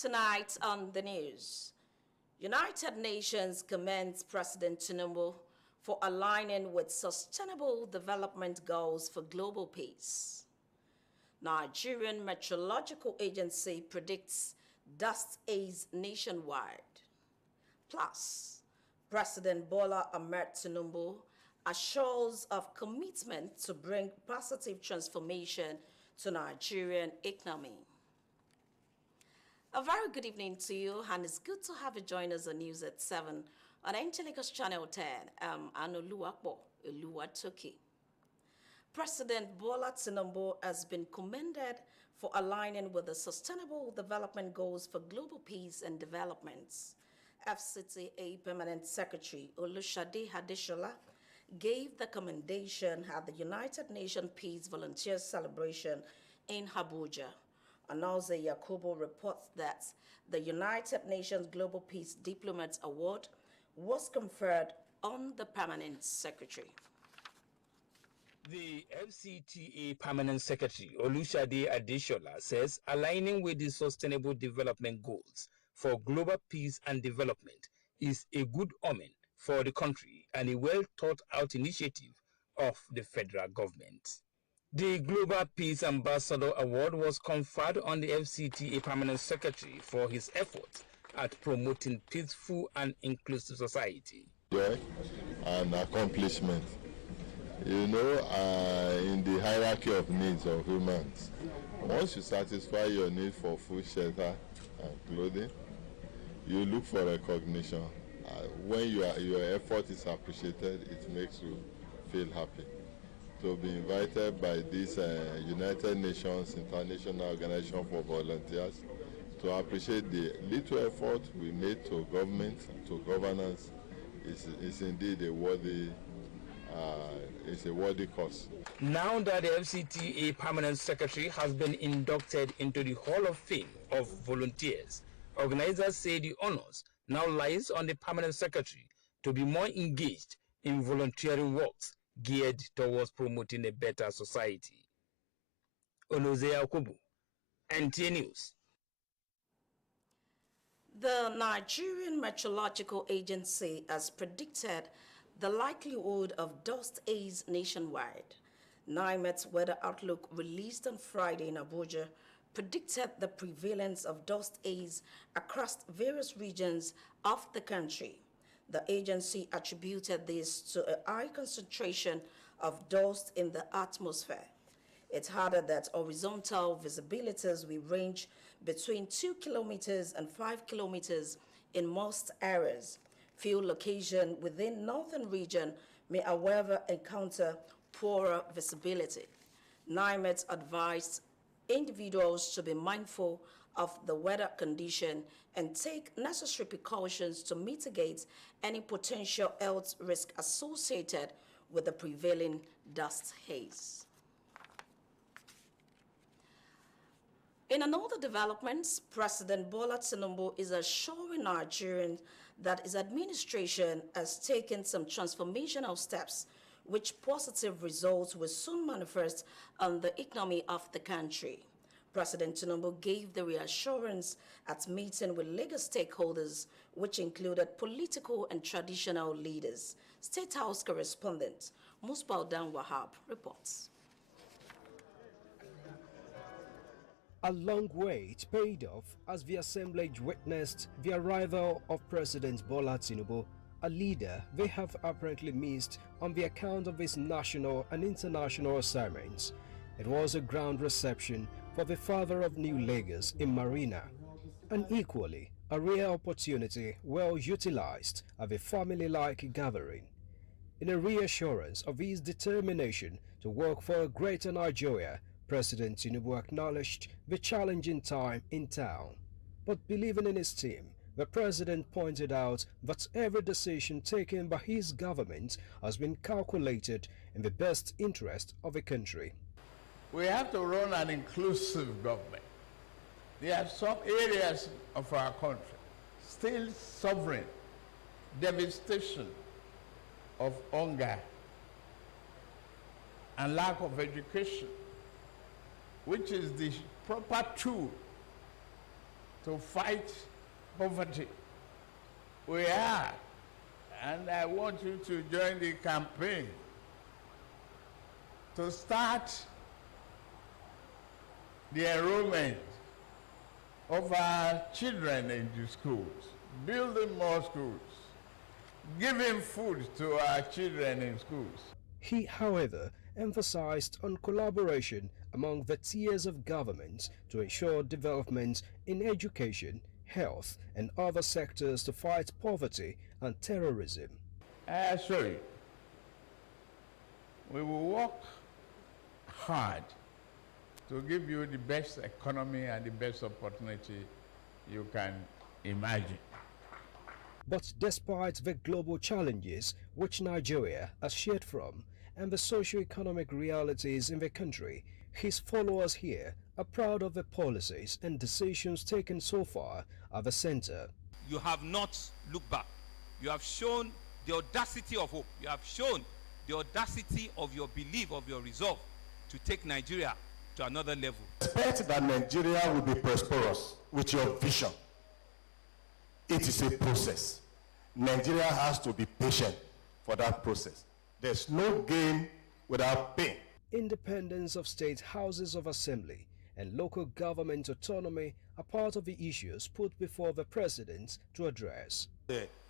Tonight on the news, United Nations commends President Tinubu for aligning with Sustainable Development Goals for global peace. Nigerian Meteorological Agency predicts dust haze nationwide. Plus, President Bola Ahmed Tinubu assures of commitment to bring positive transformation to Nigerian economy. A very good evening to you, and it's good to have you join us on News at 7 on Angelicus Channel 10. I'm Anoluwapo Oluwatoki. President Bola Tinubu has been commended for aligning with the Sustainable Development Goals for Global Peace and Development. FCTA Permanent Secretary Olushade Hadeshola gave the commendation at the United Nations Peace Volunteers Celebration in Abuja. Anauze Yakubu reports that the United Nations Global Peace Diplomat Award was conferred on the Permanent Secretary. The FCTA Permanent Secretary Olushade Adeshola says aligning with the Sustainable Development Goals for global peace and development is a good omen for the country and a well-thought-out initiative of the federal government. The Global Peace Ambassador Award was conferred on the FCTA Permanent Secretary for his efforts at promoting peaceful and inclusive society. Joy and accomplishment. In the hierarchy of needs of humans, once you satisfy your need for food, shelter, and clothing, you look for recognition. When your effort is appreciated, it makes you feel happy. To be invited by this United Nations International Organization for Volunteers to appreciate the little effort we made to government, to governance, is indeed a worthy cause. Now that the FCTA Permanent Secretary has been inducted into the Hall of Fame of Volunteers, organizers say the honors now lies on the Permanent Secretary to be more engaged in volunteering works geared towards promoting a better society. Onoze Yakubu, NTA News. The Nigerian Meteorological Agency has predicted the likelihood of dust haze nationwide. NIMET's weather outlook released on Friday in Abuja predicted the prevalence of dust haze across various regions of the country. The agency attributed this to a high concentration of dust in the atmosphere. It added that horizontal visibilities will range between 2 kilometers and 5 kilometers in most areas. Few locations within northern region may, however, encounter poorer visibility. NIMET advised individuals to be mindful of the weather condition and take necessary precautions to mitigate any potential health risk associated with the prevailing dust haze. In another development, President Bola Tinubu is assuring Nigerians that his administration has taken some transformational steps which positive results will soon manifest on the economy of the country. President Tinubu gave the reassurance at meeting with Lagos stakeholders, which included political and traditional leaders. State House correspondent Musbaudan Wahab reports. A long wait paid off as the assemblage witnessed the arrival of President Bola Tinubu, a leader they have apparently missed on the account of his national and international assignments. It was a grand reception for the father of New Lagos in Marina, and equally a rare opportunity well utilized at a family-like gathering. In a reassurance of his determination to work for a greater Nigeria, President Tinubu acknowledged the challenging time in town, but believing in his team, the president pointed out that every decision taken by his government has been calculated in the best interest of the country. We have to run an inclusive government. There are some areas of our country still suffering devastation of hunger and lack of education, which is the proper tool to fight poverty. We are. And I want you to join the campaign to start the enrollment of our children into schools, building more schools, giving food to our children in schools. He, however, emphasized on collaboration among the tiers of government to ensure development in education, health, and other sectors to fight poverty and terrorism. I assure you, we will work hard to give you the best economy and the best opportunity you can imagine. But despite the global challenges which Nigeria has shared from and the socio-economic realities in the country, his followers here are proud of the policies and decisions taken so far at the center. You have not looked back. You have shown the audacity of hope. You have shown the audacity of your belief, of your resolve to take Nigeria to another level. Expect that Nigeria will be prosperous with your vision. It is a process. Nigeria has to be patient for that process. There's no gain without pain. Independence of state houses of assembly and local government autonomy are part of the issues put before the president to address.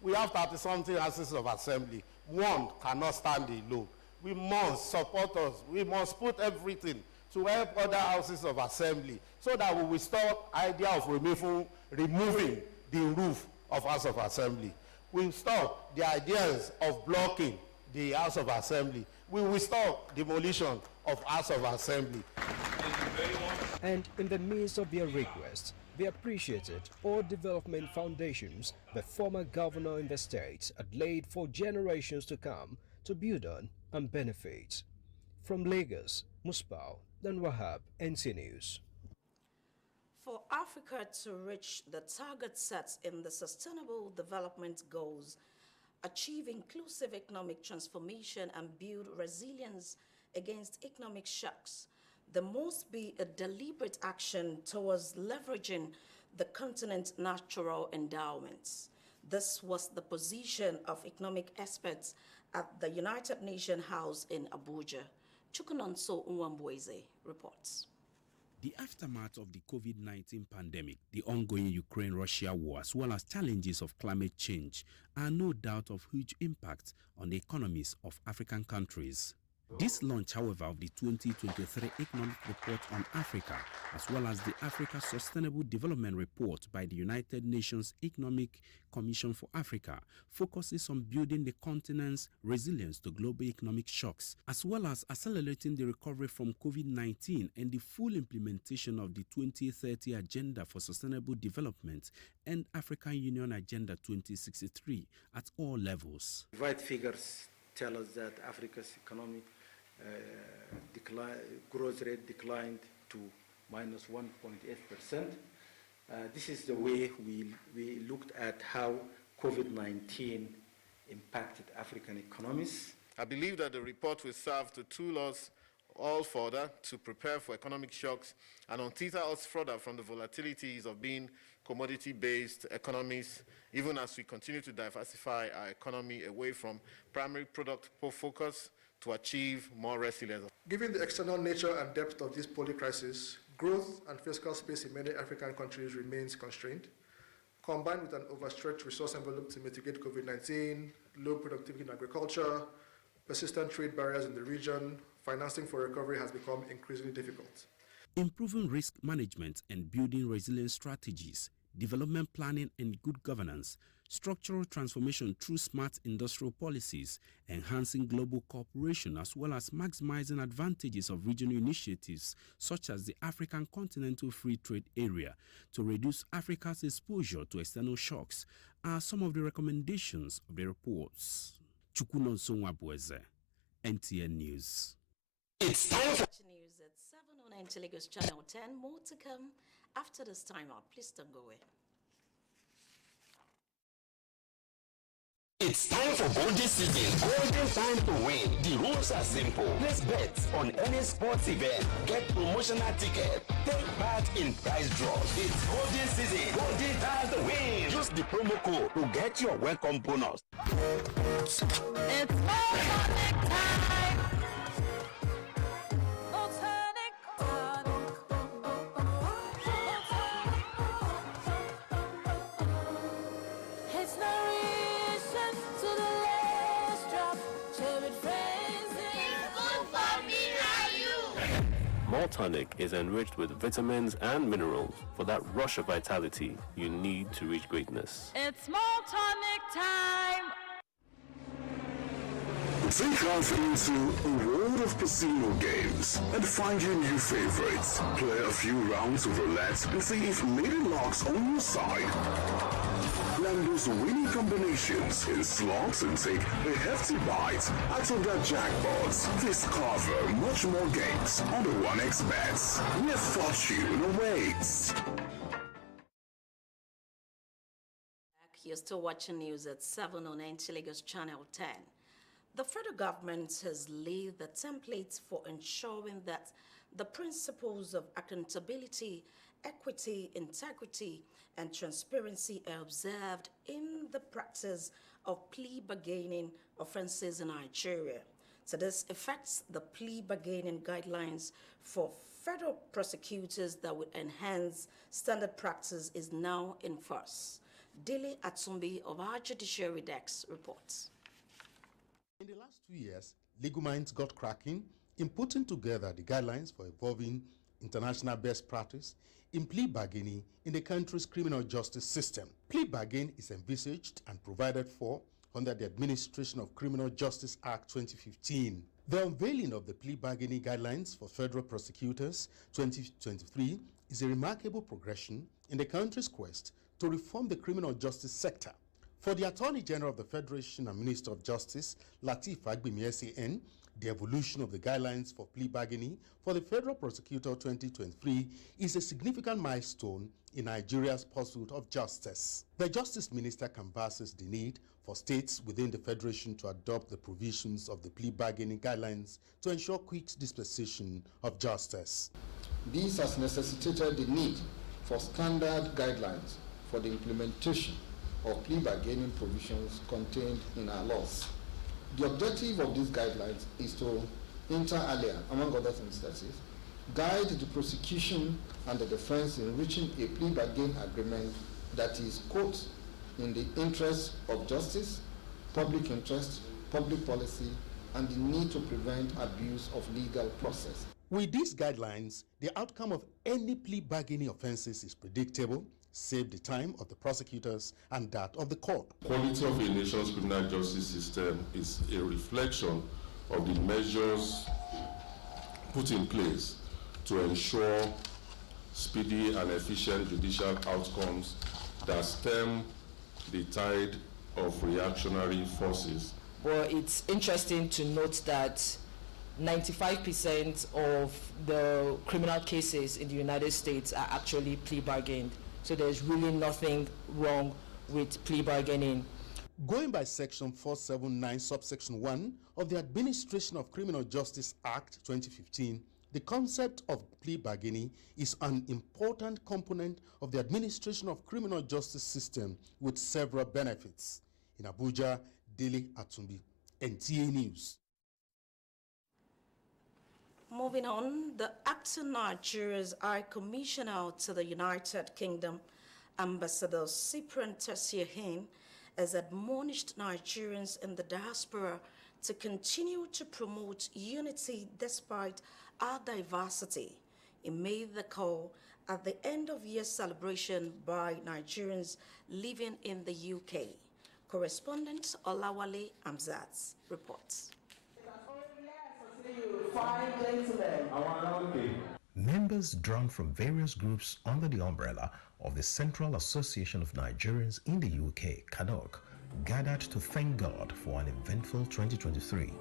We have 30-something houses of assembly. One cannot stand alone. We must support us. We must put everything to help other houses of assembly so that we will stop idea of removing the roof of House of Assembly. We will stop the ideas of blocking the House of Assembly. We will stop demolition of House of Assembly. And in the midst of their request, they appreciated all development foundations the former governor in the state had laid for generations to come to build on and benefit. From Lagos, Musbau, then Wahab, NC News. For Africa to reach the target set in the Sustainable Development Goals, achieve inclusive economic transformation and build resilience against economic shocks, there must be a deliberate action towards leveraging the continent's natural endowments. This was the position of economic experts at the United Nations House in Abuja. Chukunonso Nwambweze reports. The aftermath of the COVID-19 pandemic, the ongoing Ukraine-Russia war, as well as challenges of climate change, are no doubt of huge impact on the economies of African countries. This launch, however, of the 2023 Economic Report on Africa, as well as the Africa Sustainable Development Report by the United Nations Economic Commission for Africa, focuses on building the continent's resilience to global economic shocks, as well as accelerating the recovery from COVID-19 and the full implementation of the 2030 Agenda for Sustainable Development and African Union Agenda 2063 at all levels. Right figures tell us that Africa's economy growth rate declined to minus 1.8%. This is the way we looked at how COVID-19 impacted African economies. I believe that the report will serve to tool us all further to prepare for economic shocks and untether us further from the volatilities of being commodity-based economies, even as we continue to diversify our economy away from primary product focus to achieve more resilience. Given the external nature and depth of this poly-crisis, growth and fiscal space in many African countries remains constrained. Combined with an overstretched resource envelope to mitigate COVID-19, low productivity in agriculture, persistent trade barriers in the region, financing for recovery has become increasingly difficult. Improving risk management and building resilient strategies, development planning and good governance, structural transformation through smart industrial policies, enhancing global cooperation, as well as maximizing advantages of regional initiatives such as the African Continental Free Trade Area to reduce Africa's exposure to external shocks are some of the recommendations of the reports. Chukunonso Nwambweze, NTN News. It's time for news at 7:09 Lagos Channel 10. More to come after this time out. Please don't go away. It's time for Golden Season. Golden time to win. The rules are simple. Place bets on any sports event. Get promotional ticket. Take part in prize draws. It's Golden this season. Golden Time to win. Use the promo code to get your welcome bonus. It's Maltonic time. Maltonic tonic. It's no reason to the last drop. Share with friends. It's good for me and you. Maltonic is enriched with vitamins and minerals for that rush of vitality you need to reach greatness. It's Maltonic time. Take off into a world of casino games and find your new favorites. Play a few rounds of roulette and see if Lady Luck's on your side. Land those winning combinations in slots and take a hefty bite out of their jackpots. Discover much more games on the 1xBets, where fortune awaits. You're still watching news at 7 on Lagos Channel 10. The federal government has laid the templates for ensuring that the principles of accountability, equity, integrity, and transparency are observed in the practice of plea bargaining offenses in Nigeria. To this effect, the plea bargaining guidelines for federal prosecutors that would enhance standard practice is now in force. Dele Atumbi of our Judiciary Desk reports. In the last 2 years, legal minds got cracking in putting together the guidelines for evolving international best practice in plea bargaining in the country's criminal justice system. Plea bargain is envisaged and provided for under the Administration of Criminal Justice Act 2015. The unveiling of the plea bargaining guidelines for federal prosecutors 2023 is a remarkable progression in the country's quest to reform the criminal justice sector. For the Attorney General of the Federation and Minister of Justice, Lateef Fagbemi SAN, the evolution of the guidelines for plea bargaining for the Federal Prosecutor 2023 is a significant milestone in Nigeria's pursuit of justice. The Justice Minister canvasses the need for states within the Federation to adopt the provisions of the plea bargaining guidelines to ensure quick dispensation of justice. This has necessitated the need for standard guidelines for the implementation of plea bargaining provisions contained in our laws. The objective of these guidelines is to, inter alia, among other instances, guide the prosecution and the defense in reaching a plea bargain agreement that is, quote, in the interest of justice, public interest, public policy, and the need to prevent abuse of legal process. With these guidelines, the outcome of any plea bargaining offenses is predictable, save the time of the prosecutors and that of the court. Quality of a nation's criminal justice system is a reflection of the measures put in place to ensure speedy and efficient judicial outcomes that stem the tide of reactionary forces. Well, it's interesting to note that 95% of the criminal cases in the United States are actually plea bargained. So there's really nothing wrong with plea bargaining. Going by Section 479, subsection 1 of the Administration of Criminal Justice Act 2015, the concept of plea bargaining is an important component of the administration of criminal justice system with several benefits. In Abuja, Dele Atumbi, NTA News. Moving on, the acting Nigeria's High Commissioner to the United Kingdom, Ambassador Cyprian Tessiahin, has admonished Nigerians in the diaspora to continue to promote unity despite our diversity. He made the call at the end-of-year celebration by Nigerians living in the UK. Correspondent Olawale Amzat reports. Members drawn from various groups under the umbrella of the Central Association of Nigerians in the UK, CANOC, gathered to thank God for an eventful 2023.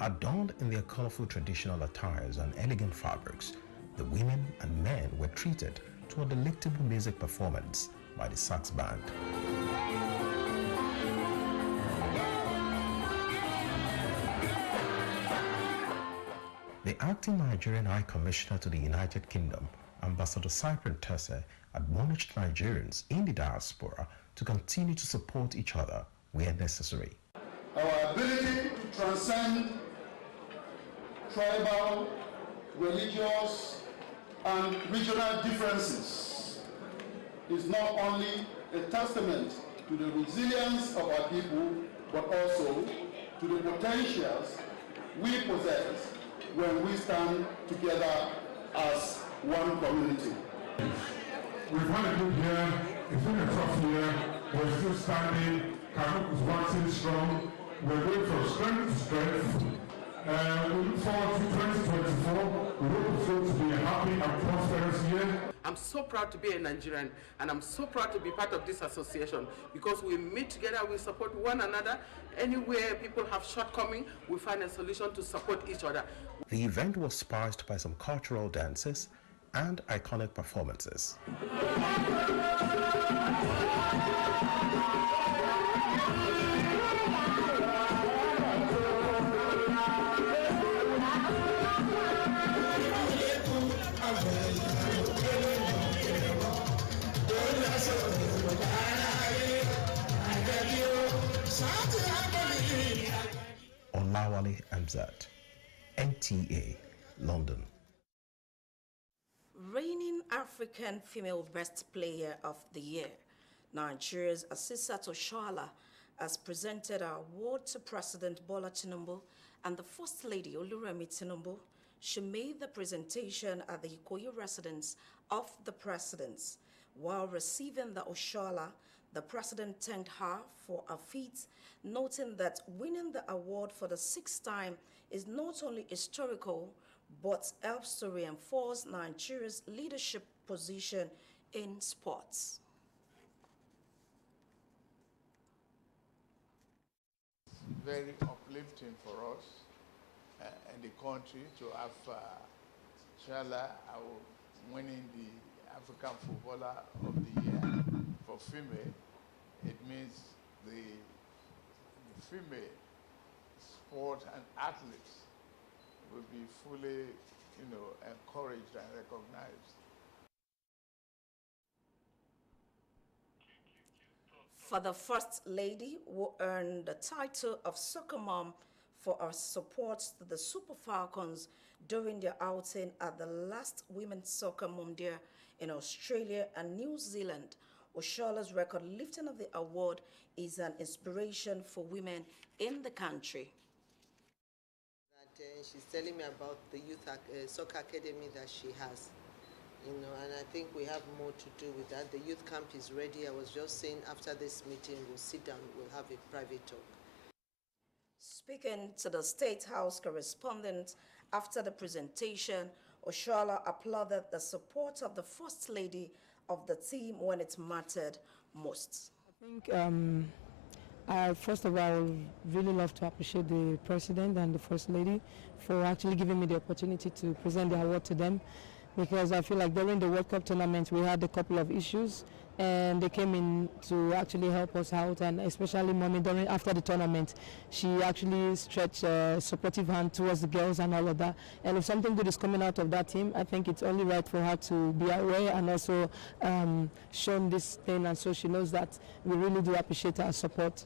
Adorned in their colorful traditional attires and elegant fabrics, the women and men were treated to a delectable music performance by the sax band. The acting Nigerian High Commissioner to the United Kingdom, Ambassador Cyprian Tese admonished Nigerians in the diaspora to continue to support each other where necessary. Our ability to transcend tribal, religious, and regional differences is not only a testament to the resilience of our people, but also to the potentials we possess when we stand together as one community. We've had a good year. It's been a tough year. We're still standing. Kanuk is waxing strong. We're going from strength to strength. We look forward to 2024. We hope it's going to be a happy and prosperous year. I'm so proud to be a Nigerian, and I'm so proud to be part of this association because we meet together, we support one another. Anywhere people have shortcomings, we find a solution to support each other. The event was spiced by some cultural dances and iconic performances. Olawale Amzat, NTA, London. Reigning African Female Best Player of the Year, Nigeria's Asisat Oshoala has presented her award to President Bola Tinubu and the First Lady Oluremi Tinubu. She made the presentation at the Ikoyi residence of the presidents. While receiving the Oshoala, the president thanked her for her feat, noting that winning the award for the 6th time is not only historical, but helps to reinforce Nigeria's leadership position in sports. Very uplifting for us and the country to have Shala winning the African Footballer of the Year for female. It means the female sport and athletes will be fully, encouraged and recognized. For the First Lady, who earned the title of Soccer Mom for her support to the Super Falcons during their outing at the last Women's Soccer Mondial in Australia and New Zealand, Oshoala's record lifting of the award is an inspiration for women in the country. She's telling me about the youth soccer academy that she has, and I think we have more to do with that. The youth camp is ready. I was just saying after this meeting, we'll sit down, we'll have a private talk. Speaking to the State House correspondent after the presentation, Oshoala applauded the support of the First Lady of the team when it mattered most. I think first of all, I would really love to appreciate the President and the First Lady for actually giving me the opportunity to present the award to them, because I feel like during the World Cup tournament we had a couple of issues and they came in to actually help us out, and especially Mommy after the tournament, she actually stretched a supportive hand towards the girls and all of that. And if something good is coming out of that team, I think it's only right for her to be aware and also shown this thing, and so she knows that we really do appreciate her support.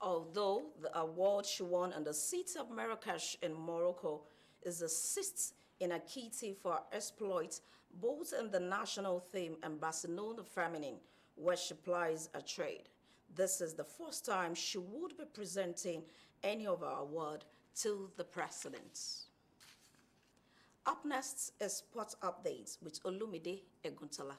Although the award she won in the city of Marrakesh in Morocco is the 6th in Akiti for her exploits, both in the national theme and Barcelona Feminine, where she plies a trade. This is the first time she would be presenting any of her award to the presidents. Up next is sports updates with Olumide Eguntala.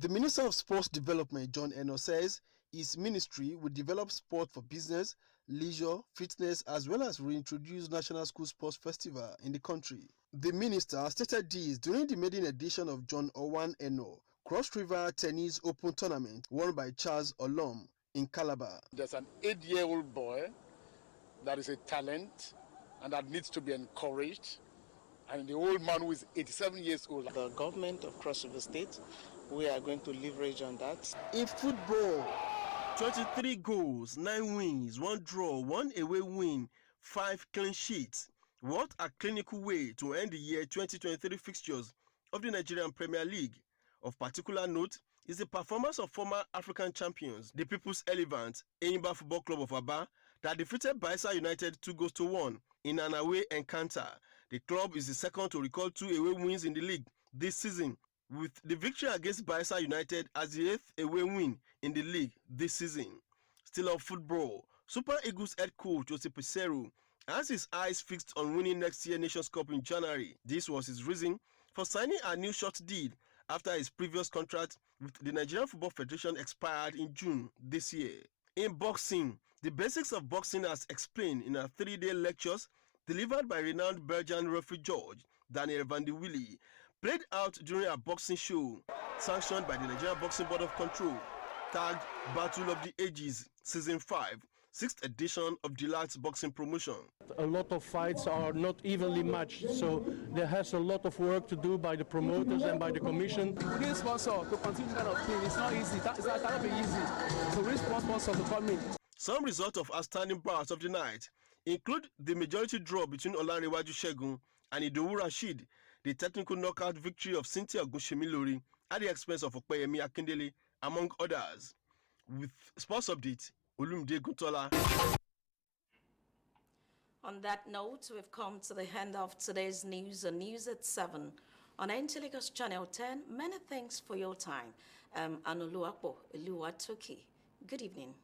The Minister of Sports Development, John Eno, says his ministry will develop sport for business, leisure, fitness, as well as reintroduce National School Sports Festival in the country. The minister stated this during the maiden edition of John Owan Eno Cross River Tennis Open Tournament won by Charles Olom in Calabar. There's an 8-year-old boy that is a talent and that needs to be encouraged, and the old man who is 87 years old. The government of Cross River State, we are going to leverage on that. In football, 23 goals, 9 wins, 1 draw, 1 away win, 5 clean sheets. What a clinical way to end the year 2023 fixtures of the Nigerian Premier League. Of particular note is the performance of former African champions, the People's Elephant, Enyimba Football Club of Aba, that defeated Bayelsa United 2-1 in an away encounter. The club is the second to record 2 away wins in the league this season, with the victory against Bayelsa United as the 8th away win in the league this season. Still on football, Super Eagles head coach Jose Peseiro has his eyes fixed on winning next year's Nations Cup in January. This was his reason for signing a new short deal after his previous contract with the Nigerian Football Federation expired in June this year. In boxing, the basics of boxing as explained in a 3-day lectures delivered by renowned Belgian referee George Daniel Van de Willy played out during a boxing show sanctioned by the Nigerian Boxing Board of Control, tagged Battle of the Ages Season 5, 6th edition of Deluxe Boxing Promotion. A lot of fights are not evenly matched, so there has a lot of work to do by the promoters and by the commission. We need sponsor to continue that kind of thing. It's not easy. It cannot be easy. So we need sponsor to come in. Some results of outstanding bouts of the night include the majority draw between Olanrewaju Segun and Idowu Rashid, the technical knockout victory of Cynthia Ogunsemilori at the expense of Opeyemi Akindele, among others. With sports update, Olumide Guntola. On that note, we've come to the end of today's news on News at 7 on Intelligence Channel 10. Many thanks for your time. Anuluapo Eluwatoki. Good evening.